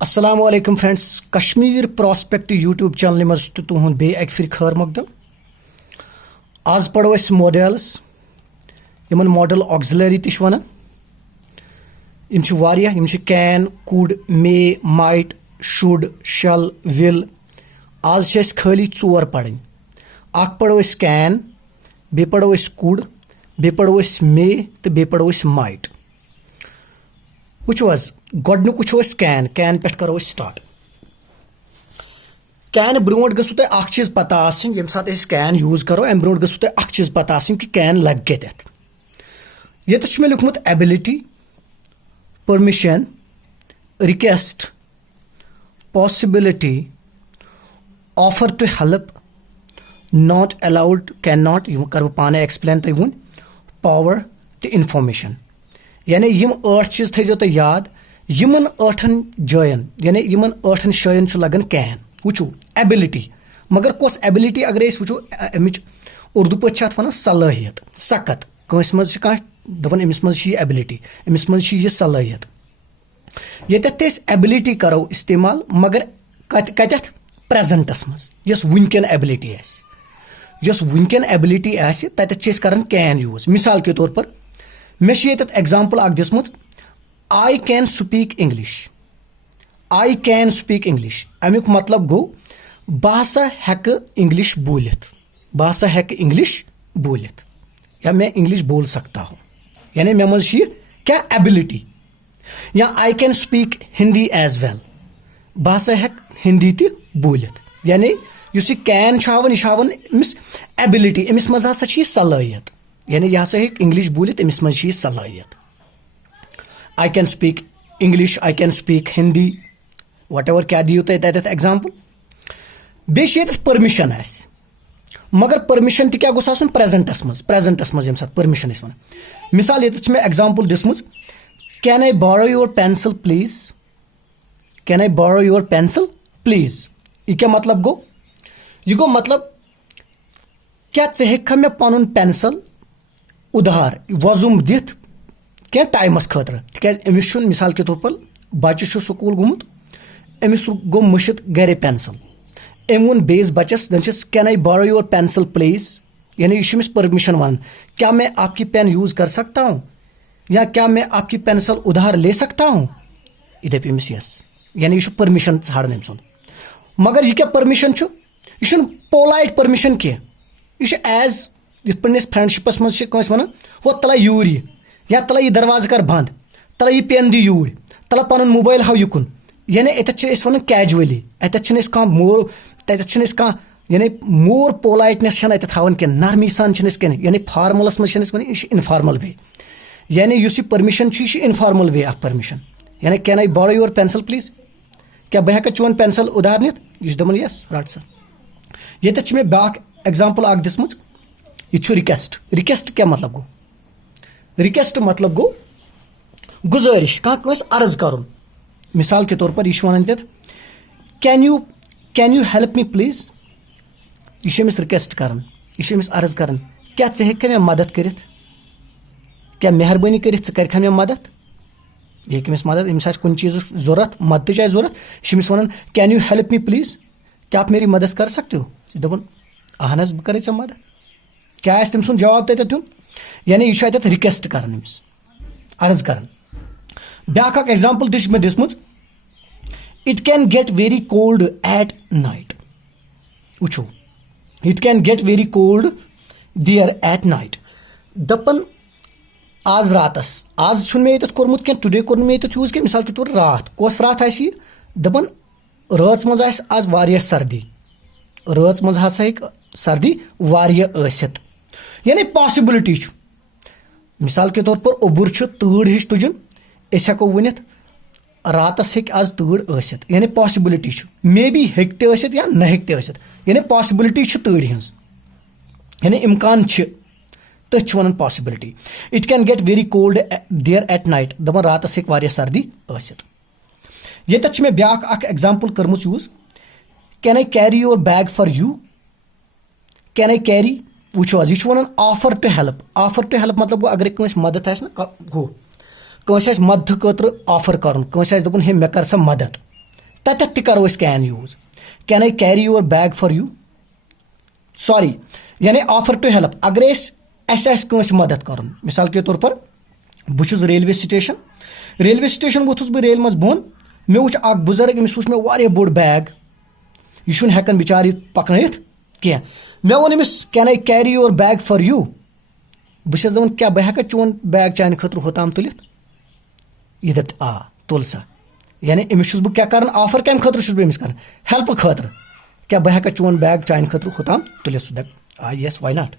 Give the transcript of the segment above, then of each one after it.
अस्सलाम वालेकुम friends Kashmir prospect YouTube channel मज तुहद बे अक फिर खैर मकदम। आज पढ़ो अस मॉडल्स यमन मॉडल ऑक्सिलरी तिश वनान can could may might should shall will. आज छे खाली चोर पढ़न। अख पढ़ो अस कैन, बे पढ़ो अस कुड, बे पढ़ो अस मे तो बे पढ़ो अस माइट। वो गोडनुक वो कैन पे करो स्टार्ट। कैन ब्रोट गु तुम अख चीज पता आसन यम साथ कैन यूज करो अम ब्रोट गु तुम अख चीज पता आसन कि कैन लग कत ये मे लिखमुत ability, permission, request, possibility, offer to help, not allowed, can not कर पाने एक्सप्लेन तुम वो, पावर तो इंफॉर्मेशन। यानी यम 8 चीज थो तुम याद। यमन 8 जायन यानी यमन 8 शायन लगन कैन। वो एबिलिटी, मगर कस एबिलिटी अगर वो अमिच उर्दू पे वन सलाहियत, सकत कंस मज दपन अमिस मज एबिलिटी, अमिस मज सलाहियत। ये एबिलिटी करो इस्तेमाल मगर कत प्रेजेंटस मज यस वुनकन एबिलिटी यस वुनकन एबिलिटी तत करन कैन यूज। मिसाल के तौर पर मे एग्जाम्पल अख दिसमुत I can speak English. I can speak English अमुक मतलब गो बह हसा हेक इंग्लिश बोलित, बह हसा हेक इंग्लिश बोलित या मैं इंग्लिश बोल सकता हूँ। यानी मे मज क्या एबिलिटी। या I can speak Hindi as well, बह हसा हेक हिंदी ति बोलित। यानी युस कैन हावन अमिस एबिलिटी, अमिस मज हसा सलाहियत। यानी यह हसा इंग्लिश बोलित अमिस मज सलाहियत। आई can speak English, I can speak Hindi, what ever क्या दियो तत एग्जाम्पल। बे परमिशन मगर परमिशन क्या गोस आसन प्रेजेंटस मज यम साथ परमिशन वन। मिसाल ये मे एग्जाम्पल दिसमुज can I borrow your pencil please, can I borrow your pencil please. यह क्या मतलब गो? यह गो मतलब क्या हेक्खा मे पनुन पेंसिल उधार वजुम दिथ क्या टाइमस खतर। तिकाज अमिस मिसाल के तौर पर बच्चे स्कूल गुमुत, अमिस गो मुशित गरे पेंसिल, अम वोन बेस बच्चस दस can I borrow your pencil please. यानी यह परमिशन वन, क्या मैं आपकी पेन यूज कर सकता हूँ या क्या मैं आपकी पेंसिल उधार ले सकता हूँ। ये दप अमिस यस, यानी यह परमिशन ाड़न अम सुन। मगर यह क्या परमिशन यह पोलाइट परमिशन कह, यह एज ये फ्रेंडशिपस मज वन वो तला यूर या तला यह दरवाज कर बंद, तला यह पेन दी यूर, तला पन मोबाइल हाव युकुन। यानी अत वन कैजुअली, अत मोर तत यानी मोर पोलाइटनेस अत हावन कह, नरमी सान कह। यानी फार्मलस मज वन इनफॉर्मल वे। यानी इस permission informal way of permission. यानी can I borrow your pencil please, क्या बह हेक्का चोन पेंसिल उधार नित? यह दपन यस रट सा। ये मे बाक एग्जाम्पल अख दिसमुज, यह रिक्वेस्ट। रिक्वेस्ट क्या मतलब गो? रिक्वेस्ट मतलब गो गुजारिश, कस अर्ज कर। मिसाल के तौर पर यह वन can you help me please. यह रिक्वेस्ट कर, यह अर्ज कर क्या हेक्का मे मदद कर, क्या मेहरबानी कर मे मदद। यह मदद अमिस कुछ चीज जरूरत, मदद जरूरत, यह वन can you help me please, क्या आप मेरी मदद कर सकते हो? दपन अहन बह कर मदद। क्या तम सुन जवाब तुम? यानी यह रिक्वेस्ट कर अर्ज कर। ब्याक एग्जाम्पल मे दिसमुज it can get very cold at night. वो it can get very cold there at night. दपन आज रातस, आज मे ये कोर्मुत क्या, टुडे कोर मे ये यूज क्या। मिसाल के तौर रात, कस रात दपन रात मज आज वारिया सर्दी, रात मज हसा सर्दी वारिया आसित। यानी पॉसिबिलिटी मिसाल के तौर पर ओबुर तूड़ हिश तुजन, अस हेको वनित रातस हेक आज तूड़ आसित। यानी पॉसिबिलिटी मे बी हेक आसित या न हेक आसित। यानी पॉसिबिलिटी तूड़ हिंस, यानी इम्कान तथ वन possibility. It can get very cold there at night, दपन रातस हेक वारिया सर्दी आसित। ये मे ब्याक अख एग्जाम्पल कर्मुस use can I carry your bag for you. Can I carry वो यह वन offer to help. Offer to help मतलब अगर कंस मदद गो कंस मदद खतर ऑफर कर, कंस दपन हे मे कर सा मदद। ततत ति करो can use. Can I carry your bag for you. Sorry, यानी ऑफर टू हेल्प. अगर अस मदद कर, मिसाल के तौर पर बहुत रेलवे स्टेशन वोथुस बह रेल मज बोन, मे वुच अख बुजुर्ग, अमिस वुच मे वारिया बोड़ बैग, यह हेकान बिचार पकनयित कह. मे वोन अमिस can I carry your bag for you. बस दपान क्या बह हेका चोन बैग चान खतर होताम तुलित. यह दप आ तुल सा. यानी अमिस बह क्या कर ऑफर कम खतर बह कर हेल्प खतर. क्या बह हेका चोन बैग चान खतर होताम तुलित. सह दप आ यस वाई नॉट.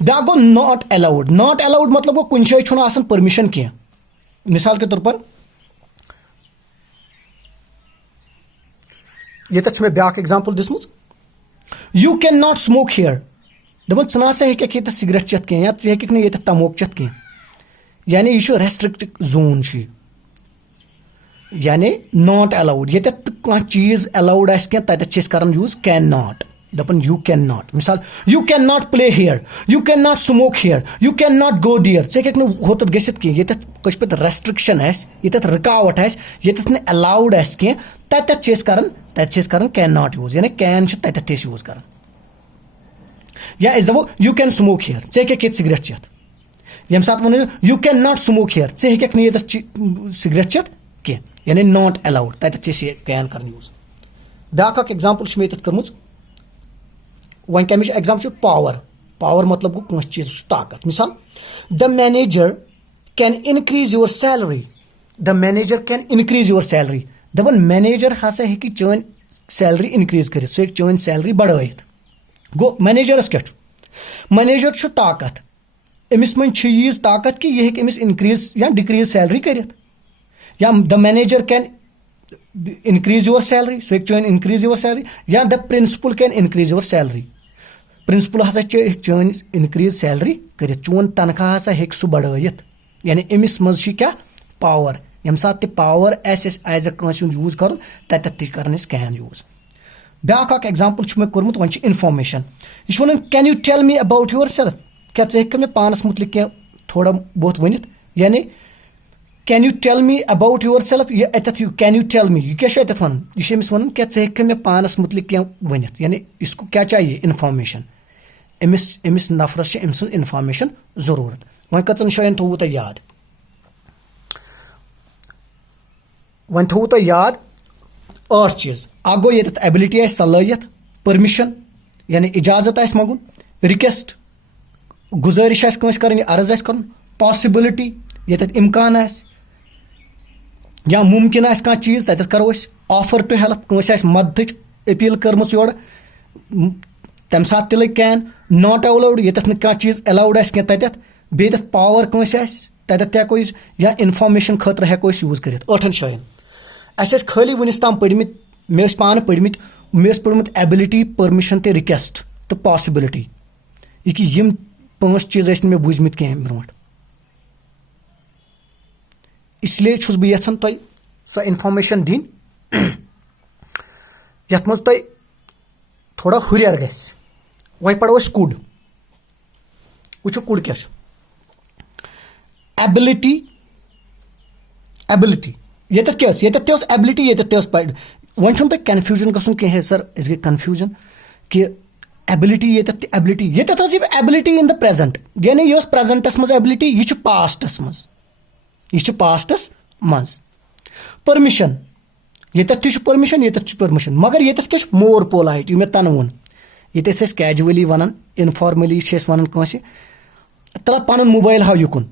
ब्या go not allowed. Not allowed मतलब गो कुछ जाए परमिशन कह. मिसाल के तौर पर ये मे ब्या एग्जाम्पल दिसम. You can not smoke here. दपान च ना हेक सिगरेट चेत कह या हेक ये तमोक चेत कह. यानी यह रेस्ट्रिक्ट जोन. यानी नॉट अलाउड. ये कह चीज अलाउड कर यूज कैन नॉट. दपन यू कैन नॉट. मिसाल you can not play here, you can not smoke here, you can not go there. हेक होत गसित कह. ये कश पे रेस्ट्रिक्शन ये रुकावट ये अलाउड कह तत कैन नॉट यूज. यानी कैन तत यूज कर. या अस दपो यू कैन स्मोक हियर, हेक सिगरेट चेत. यम सात वो you can not smoke here, हेक ये सिगरेट चेत कह. यानी नॉट अलाउड तत कैन कर यूज. ब्या एग्जाम्पल मे कर्म. वन कम एग्जाम्पल पावर. पावर मतलब गो कह चीज ताकत. मिसाल the manager can increase your salary. The manager can increase your salary. दपन manager हसा हेकि चन सैलरी इनक्रीज कर. सह चन सैलरी बढ़ाइत. गो मैनेजरस क्या. मैनेजर ताकत. अमिस मन यीज ताकत कि यह अमिस इनक्रीज या डिक्रीज सैलरी कर. या the manager can increase your salary. सह चन इनक्रीज योर सैलरी. या the principal can increase your salary. Principal हसा चन इनक्रीज सैलरी कर. चोन तनख्वाह हसा हेक सह बढ़ाइत. यानी अमिस मज क्या पावर. यम सात पावर एज यूज कर तत कर कैन यूज. ब्या एग्जाम्पल मे कोर्मुत वन इन्फॉर्मेशन. यह वन can you tell me about yourself. क्या हेक मे पानस मुतलिक क्या थोड़ा बहुत वन. यानी can you tell me about yourself. यह कैन यू टेल मी यह क्या वन. यह वन क्या हेक मे पानस मुतलिक क्या वन. यानी इसको क्या चाहिए इन्फॉर्मेशन. अमिस नफरस अम सज इन्फॉर्मेशन जरूरत. वन कचन जायन थोवु तुह याद. वन थोवु तुह याद 8 चीज. अ गो ये एबिलिटी सलाहियत, परमिशन यानी इजाजत मगुन, रिक्वेस्ट गुजारिश कर, अर्ज कर, पॉसिबिलिटी ये इम्कान या मुमकिन कह चीज तत करो. ऑफर टू हेल्प कंस मदद अपील कर्म योर तम सात ति लग कैन. नॉट अलाउड ये कह चीज अलाउड तत. बे पावर कंस तत हेको. या इन्फॉर्मेशन खतर हेको यूज कर. 8 जायन अस खाली वनिस ताम पढ़मित. मे पान पढ़मित. मे पढ़मुत एबिलिटी, परमिशन तो रिक्वेस्ट तो पॉसिबिलिटी. यह 5 चीज मे बूझमित कह ब्रोट. इसलिए छुस बह यछन तुह सो इन्फॉर्मेशन दिन यथ मज तुह थोड़ा हुरियर ग. वह पढ़ो कुड. वो कुड क्या एबिलिटी. एबिलिटी ये क्या एबिलिटी ये वो तुम कन्फ्यूजन गसन कह सर अस गई कन्फ्यूजन कि एबिलिटी ये एबिलिटी ये एबिलिटी इन द प्रेजेंट. यानी यह प्रेजेंटस मज एबिलिटी यह पास्टस मज. यह पास्टस मज. परमिशन ये परमिशन ये परमिशन. मगर ये क्या मोर पोलाइट. यह मे तन वोन. ये कैजुअली वन इनफॉर्मली वन कंस तल पन मोबाइल हाव युकुन,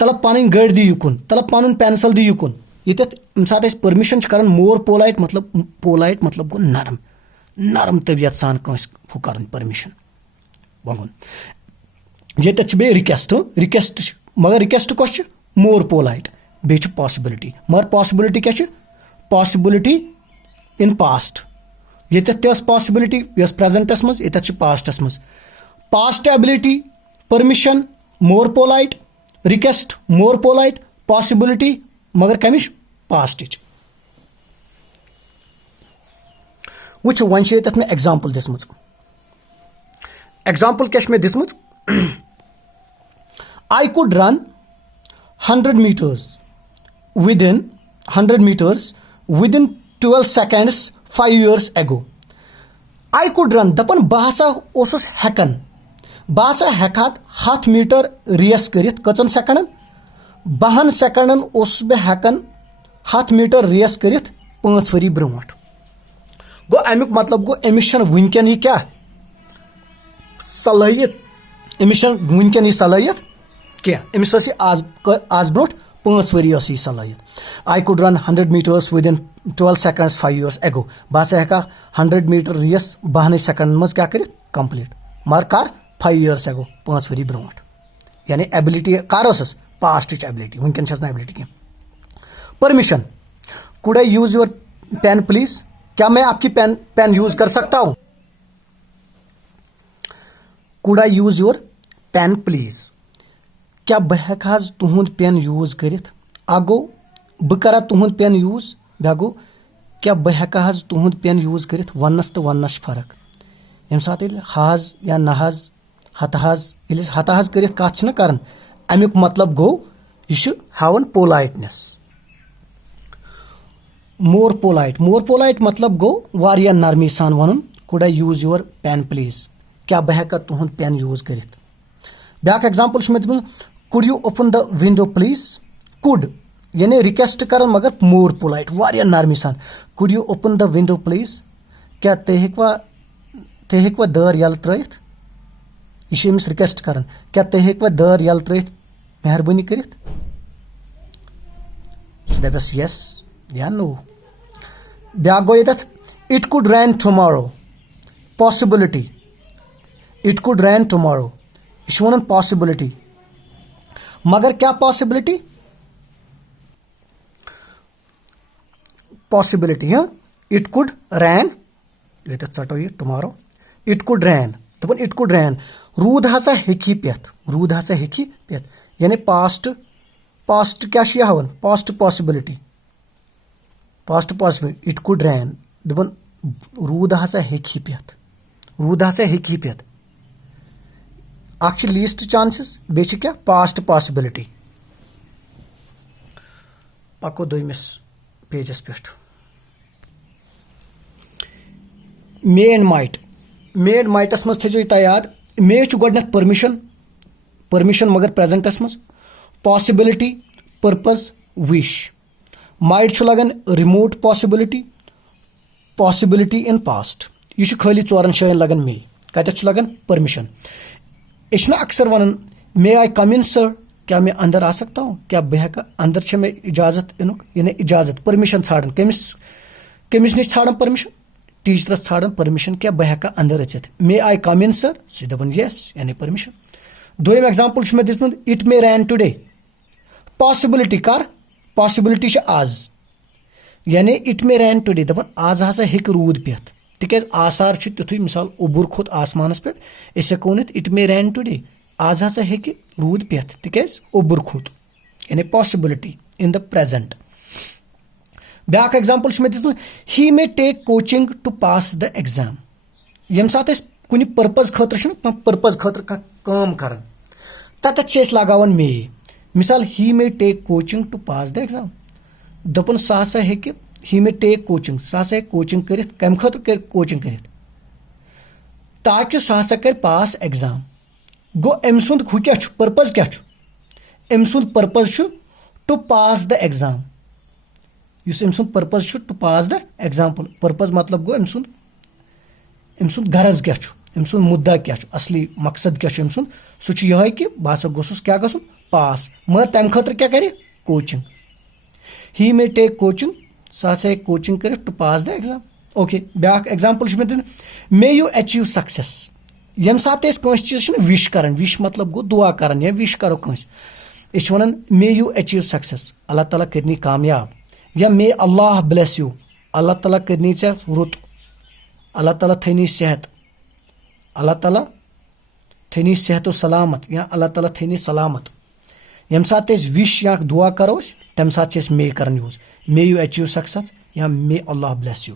तल पन गड़ दी युकुन, तल पन पेंसिल दी युकुन. ये सात परमिशन कर मोर पोलाइट मतलब गो नरम नरम तबीयत सान कंस हु कर परमिशन वगुन. ये बे रिक्वेस्ट. रिक्वेस्ट मगर रिक्वेस्ट कस मोर पोलाइट. बे पॉसिबिलिटी. मगर पॉसिबिलिटी क्या पॉसिबिलिटी इन पास्ट. ये पॉसिबिलिटी यस प्रेजेंटस मज ये पास्टस मज. पास्ट एबिलिटी, परमिशन मोर पोलाइट, रिक्वेस्ट मोर पोलाइट, पॉसिबिलिटी मगर कमिश पास्ट. वुच वन मे एग्जाम्पल दिसम. एग्जाम्पल क्या मे दिसम. I could run 100 meters within within 12 seconds 5 years ago. I could run. दपन बह हसा ओसुस हेकन, बह हसा हेकात 100 मीटर रेस करित कचन सेकंडन, 12 सेकंडन ओसुस बह हेकन 100 मीटर रेस करित 5 वरी ब्रोट। गो अमुक मतलब गो एमिशन वुनकन यह क्या सलाहियत, एमिशन वुनकन यह सलाहियत क्या अमिस आज ब्रोट 5 वरी यह सलाहियत। I could run 100 metres within 12 seconds 5 years ago. बस हेका 100 मीटर रेस 12 सेकंड मज क्या कर कंप्लीट, मगर कर 5 years ago 5 वरी ब्रोट। यानी एबिलिटी कर पास्ट एबिलिटी, वनकन एबिलिटी कह। Permission, could I use your pen please, क्या मैं आपकी पेन यूज कर सकता हूं? Could I use your pen please, क्या बह हेका तुहुंद पेन यूज करित? अगो बह करा तुहुंद पेन यूज, बह गो क्या बह हेका तुहुंद पेन यूज करित? वनस तो वनस फर्क। यम साथ हाज या नहाज हतहाज हतहाज करित कथ न करन, अमुक मतलब गो यह हावन पोलाइटनेस। मोर पोलाइट मतलब गो वारिया नरमी सान वन, could I use your pen please, क्या बह हेका तुहुंद पेन यूज करित? ब्याक एग्जाम्पल मे दित, could you open the window please? Could यानी रिक्वेस्ट कर मगर मोर पोलाइट वारिया नरमी सान। Could you open the window please, क्या ते हेकवा दर यल त्रयित? यह अमिस रिक्वेस्ट कर, क्या ते हेकवा दर यल त्रयित मेहरबानी करित? सह दपस यस या नो। ब्याक गो ये, it could rain tomorrow, possibility, it could rain tomorrow यह वन पॉसिबिलिटी, मगर क्या पॉसिबिलिटी? पॉसिबिलिटी है इट कुड रैन, ये चटो यह टुमारो, इट कुड रैन दपन इट कुड रैन, रूद हसा हेकी पेत, रूद हसा हेकी पेत, यानी पास्ट क्या हवन past possibility, it could rain दपन रूद हसा हेकी पेत, रूद हसा हेकी पेत। अख लीस्ट चांसेस बे क्या पास्ट पॉसिबिलिटी। पको दोमिस पेजस पे, मे एंड माइटस मज थो तह याद, मे गोडनेथ परमिशन मगर प्रेजेंटस मज, पॉसिबिलिटी पर्पज विश, माइट लगन रिमोट पॉसिबिलिटी इन पास्ट, यह खाली 4 जायन लगन मे, कत लगन परमिशन। यह अक्सर one may I come in sir, क्या मैं अंदर आ सकता हूँ? क्या बह हेका अंदर छे में इजाजत इनुक, यानी इजाजत परमिशन छाड़न, कमिस नश छाड़न परमिशन, टीचरस छाड़न परमिशन, क्या बह हेका अंदर अचित? मे आई कम इन सर, सह दपन यस यानी परमिशन। दोयम एग्जाम्पल मे दिसमुत, it may rain today, possibility कर, पॉसिबिलिटी आज, यानी इट मे रैन टुडे दपन आज हसा हेक रूद पेत, तिक आसार तुथु मिसाल उबुर खोत आसमानस पे, हेको वन इट मे रैन टुडे, आज हसा हेक रूद पेत तिक उबुर खोत, यानी पॉसिबिलिटी इन द प्रेजेंट। ब्याक एग्जाम्पल मे दिस, he may take coaching to pass the exam, यम साथ कुन पर्पज खतर पर्पज खतर काम कर तथ लगावन मे, मिसाल he may take coaching to pass the exam, दपन सह हसा हेक ही मे टेक कोचिंग, सह हसा हेक कोचिंग करित, कम खतर कर कोचिंग करित ताकि सह हसा कर पास एग्जाम। गो अम सुंद हु क्या पर्पज क्या, अम सुंद purpose to pass the exam, युस अम सुंद purpose to pass the example, purpose मतलब गो अम सुंद गरज क्या, अम सुंद मुद्दा क्या, असली मकसद क्या अम सुंद, सह यह कि बह हसा गोसुस क्या गसुन पास, मगर तम खतर क्या करे coaching. He may take coaching, सह हसा हेक कोचिंग कर to pass the exam. Okay, ब्याक एग्जाम्पल मे दिन, मे यू अचीव सक्सेस, यम सात कंस चीज विश कर, विश मतलब गो दुआ कर या विश करो कंस, यह वन मे यू अचीव सक्सेस, अल्लाह ताला करनी कामयाब, या मे अल्लाह ब्लेस यू, अल्लाह ताला करनी ऐ रुत, अल्लाह ताला थनी सेहत, अल्लाह ताला थनी सेहत सलामत, या अल्लाह ताला थनी सलामत। यम सात विश या दुआ करो तम सात मे कर use, may you achieve success या मे अल्लाह ब्लेस यू।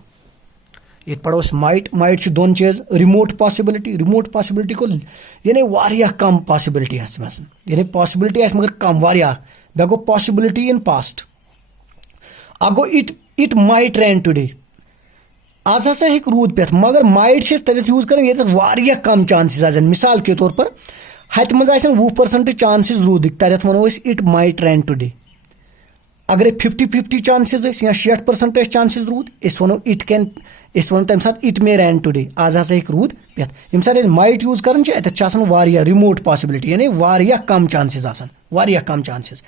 ये पढ़ो माइट दोन चीज, रिमोट पॉसिबिलिटी को यानी वारिया कम पॉसिबिलिटी यानी पॉसिबिलिटी मगर कम वारिया, बे गो पॉसिबिलिटी इन पास्ट। अगो इट माइट रेन टुडे आज हसा हेक रूद पे मगर माइट तथ यूज कर ये कम चांसेस आसन मिसाल के तौर पर हत मज 20% चांसेस रूद तथ वनो इट माइट रेन टुडे अगर 50-50 चांसेस या 60% चांसेस रूद वनो इट कैन वो तम साथ इट मे रैन टुडे आज हसा हेक रूद पे यम साथ माइट यूज कर रिमोट पॉसिबिलिटी यानी कम चांसेस कम चांसेस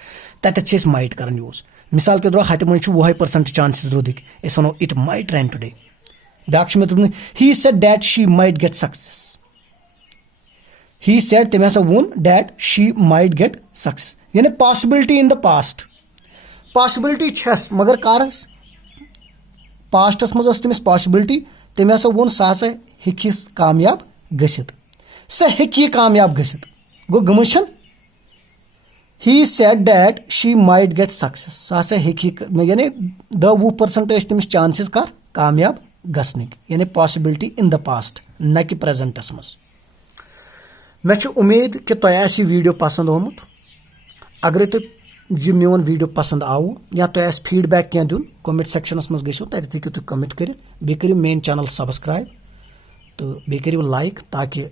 तथ माइट कर यूज मिसाल के तौर हत मज 20% चांसेस रूदिक वनो इट माइट रैन टुडे ब्याक मे तुम he said that she might get success he said तम हसा वोन that she might get success यानी possibility in the past possibility छस मगर कर पास्टस मज तमिस पॉसिबिलिटी तम हसा वोन सह हसा हेकिस कामयाब गसित सह हेकि कामयाब गसित गो गमस he said that she might get success सह हसा हेकि यानी 10-20% तमिस चांसेस कर कामयाब गसनिक यानी पॉसिबिलिटी इन द पास्ट न कि प्रेजेंटस मज मे उम्मीद कि तुम आस वीडियो पसंद आमुत अगर तुम यह मोन वीडियो पसंद आव या तुम फीडबैक क्या दिन कमेंट सेक्शनस मज गो तक हेकू तुम कमेंट कर करो मेन चैनल सब्सक्राइब तो बे करो लाइक ताकि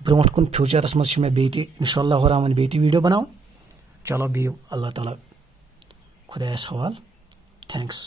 ब्रोट कुन फ्यूचरस मज मे इंशाअल्लाह रहमान बे वीडियो बनाओ चलो बियो अल्लाह ताला खुदायस हवाल थैंक्स।